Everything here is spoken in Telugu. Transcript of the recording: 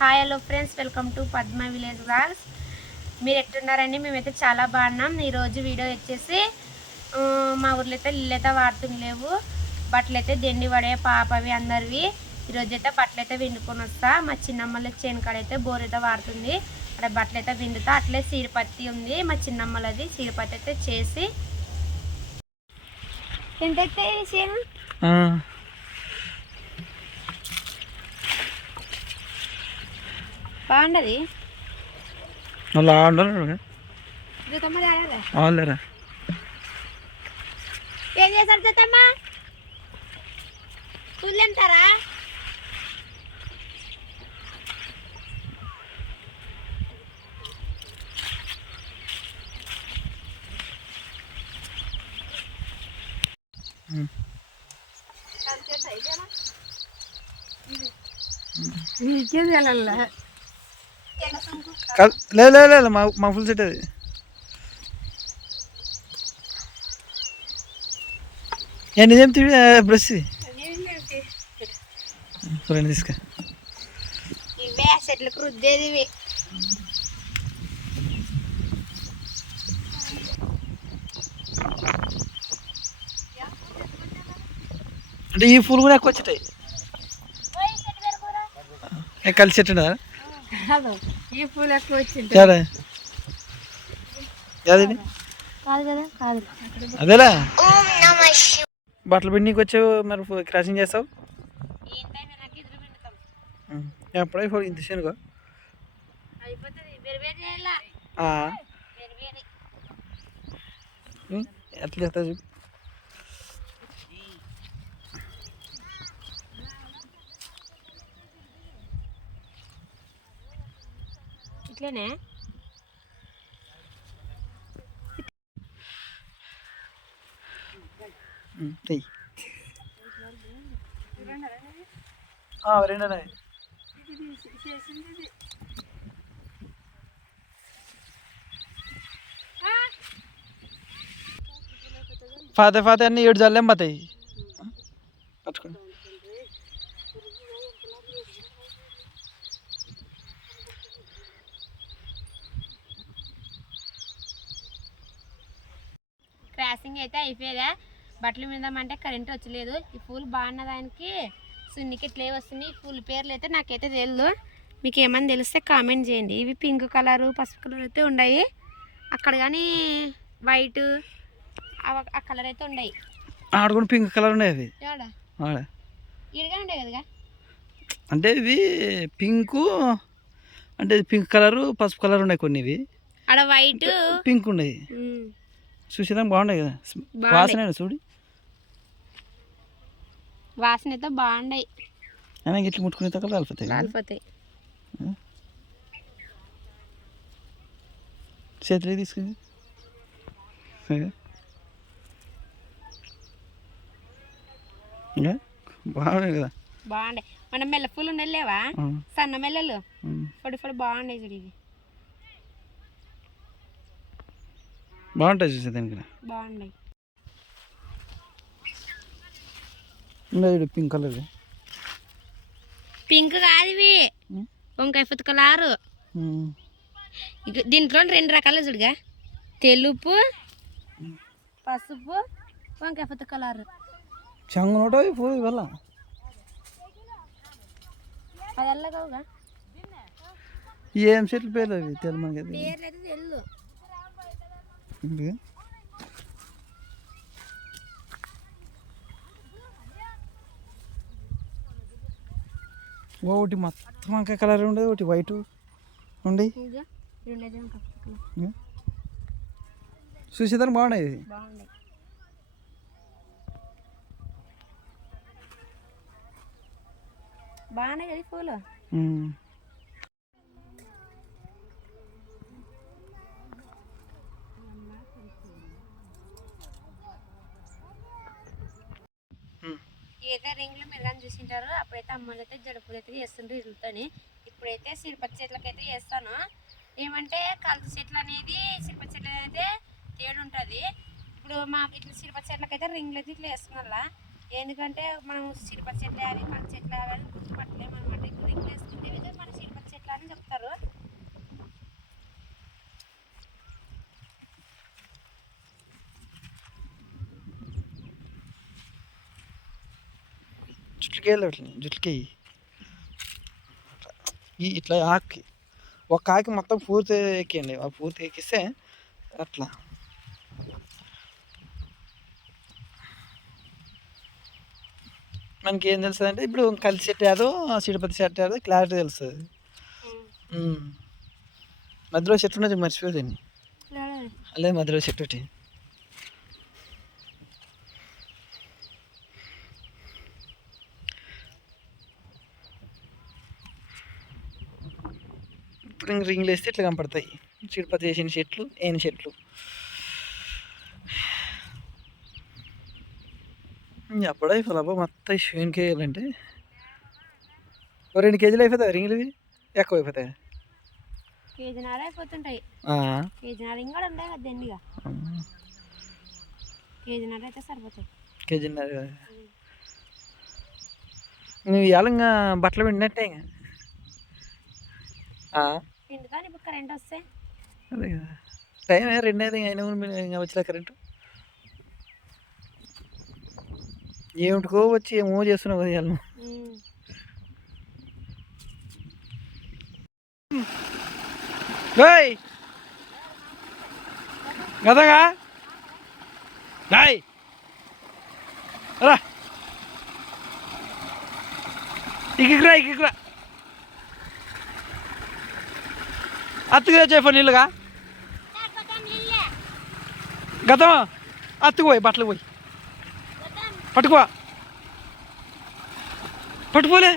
Hi hello friends welcome to Padma village vlogs మీరు ఎట్టున్నారండి మేమైతే చాలా బాగున్నాం. ఈరోజు వీడియో వచ్చేసి మా ఊర్లో అయితే ఇల్లు అయితే వాడుతుంది లేవు. బట్టలు అయితే దెండి పడే పాపవి అందరివి. ఈరోజు అయితే బట్టలు అయితే విండుకొని వస్తా. మా చిన్నమ్మల చేను కాడ అయితే బోర్ అయితే వాడుతుంది అక్కడ బట్టలు అయితే విండుతా. అట్లే సీరపత్తి ఉంది. మా చిన్నమ్మలది సీరపత్తి అయితే చేసి. ఎంతైతే చేను బాగుండదు? మళ్ళీ ఆడరు. ఏం చేశారు జతమ్మ? పుల్లెంటారా లేదు లేదు లేదు మా మా ఫుల్ సెట్ అది. ఏ నిజం తిడి బ్రష్ సరే తీసుక ఇవే. రుద్దేది అంటే ఈ పూలు కూడా ఎక్కువ వచ్చాయి కలిసి ఉందా? ఈ పూలు ఎక్కువ వచ్చింది అదేలా బట్టలు పిండికి వచ్చావు మరి క్రాసింగ్ చేస్తావు? ఎప్పుడై ఫోన్ ఇంత వేరు ఎట్లా చేస్తావు ఇట్లనే? రెండనే ఫాతే ఫాతే అన్ని ఏడు జల్లేం పోతాయి పట్టుకోండి. క్రాసింగ్ అయితే అయిపోయేదా. బట్టలు మిందామంటే కరెంట్ వచ్చలేదు. ఈ పూలు బాగున్న దానికి సున్నికి ఇట్లే వస్తున్నాయి. ఈ పూల పేర్లు అయితే నాకైతే తెలియదు మీకు ఏమని తెలిస్తే కామెంట్ చేయండి. ఇవి పింక్ కలరు పసుపు కలర్ అయితే ఉన్నాయి అక్కడ కానీ వైట్ ఆ కలర్ అయితే ఉన్నాయి ఆడ కూడా పింక్ కలర్ ఉన్నాయి అవి. ఏడా ఆడ. ఇడిగా ఉండే కదా అంటే ఇవి పింకు అంటే పింక్ కలరు పసుపు కలర్ ఉన్నాయి కొన్ని ఇవి. ఆడ వైట్ పింక్ ఉన్నాయి. చూసేదానికి బాగున్నాయి కదా. వాసన చూడు వాసన అయితే బాగున్నాయి. అయినా ఇట్లా ముట్టుకునే తగ్గ కలిపోతాయి కదా. కాలిపోతాయి చేతిలో తీసుకుని. ఇంకా బాగున్నాయి కదా? బాగున్నాయి. మన మెల్ల పూలు ఉండలేవా సన్న మెల్లలు. పొడి పొడి బాగున్నాయి చూడు ఇవి. బాగుంటాయి చూసేదానికి కూడా. బాగున్నాయి. ఇంకా పింక్ కలర్ పింక్ కాదు ఇవి. ఉమ్. వంకాయ పుతకలారు దీంట్లో రెండు రకాలు చూడుగా. తెలుపు పసుపు వంకాయ పుతకలారు పోయి ఇవల్ల అది ఎల్లగవుగా. ఏం చెట్లు పేర్లు అవి తెలు మనకి. అది. పేర్లు అయితే తెల్లు ఎందుకు? ఒకటి మొత్తం వంకాయ కలర్ ఉండేది ఒకటి వైట్ ఉండి ఇది. చూసేదానికి బాగున్నాయి ఇవి. బాగున్నాయి కదా పూలు ఏదో రింగ్లు మీరు కానీ చూసింటారు. అప్పుడైతే అమ్మలు అయితే జడుపులు అయితే చేస్తుండ్రు ఇరులతోని ఇప్పుడైతే సిరిపచ్చి చెట్లకి అయితే చేస్తాను. ఏమంటే కలుపు చెట్లు అనేది సిరిపచ్చి చెట్లు అయితే తేడు ఉంటుంది ఇప్పుడు మాకు ఇట్లా సిరిపచ్చి చెట్లకి అయితే రింగ్లు అయితే ఇట్లా వేస్తున్నా ఎందుకంటే మనం సిరిపచ్చి చెట్లు అవి మన చెట్లు అవి అని గుర్తుపట్టలేము అనమాట ఇప్పుడు రింగులు వేసుకుంటే మన సిరిపచ్చి చెట్లు అని చెప్తారు. జుట్లకి ఈ ఇట్లా ఆకి ఒక ఆకి మొత్తం పూర్తి ఎక్కియండి ఆ పూర్తి ఎక్కిస్తే అట్లా. మనకి ఏం తెలుస్తుంది అంటే ఇప్పుడు కలిసి సెట్ సిడిపతి సెట్ క్లారిటీ తెలుస్తుంది. మధ్యలో చెట్టు ఉన్నది మర్చిపోయింది అదే మధ్యలో చెట్టు ఒకటి. ఇంక రింగ్లు వేస్తే ఇట్లా కనపడతాయి. చిరుపతి వేసిన చెట్లు ఏన చెట్లు. అప్పుడే అయిపోయి మొత్తం షూన్కి వేయాలంటే. ఓ రెండు కేజీలు అయిపోతాయి రింగులు ఇవి? ఎక్కువ అయిపోతాయి? అయిపోతుంటాయి. ఉంటాయి కదా దండిగా. అయితే సరిపోతాయి. నువ్వు ఇవాళ ఇంకా బట్టలు పిండినట్టే ఇంకా. ఎందుకని ఇప్పుడు కరెంట్ వస్తే? అదే కదా. టైం రెండు అయితే అయినా ఇంకా వచ్చిన కరెంటు ఏమిటికో వచ్చి ఏమో చేస్తున్నావు కదా. ఉమ్. ఏయ్! గదగా? రాయ్ రా. ఇక్కరా ఇక్కరా అత్తుకు తెచ్చేపో నీళ్ళుగా? గతం అత్తుకు పోయి బట్టలు పోయి. పట్టుకో పట్టుకోలే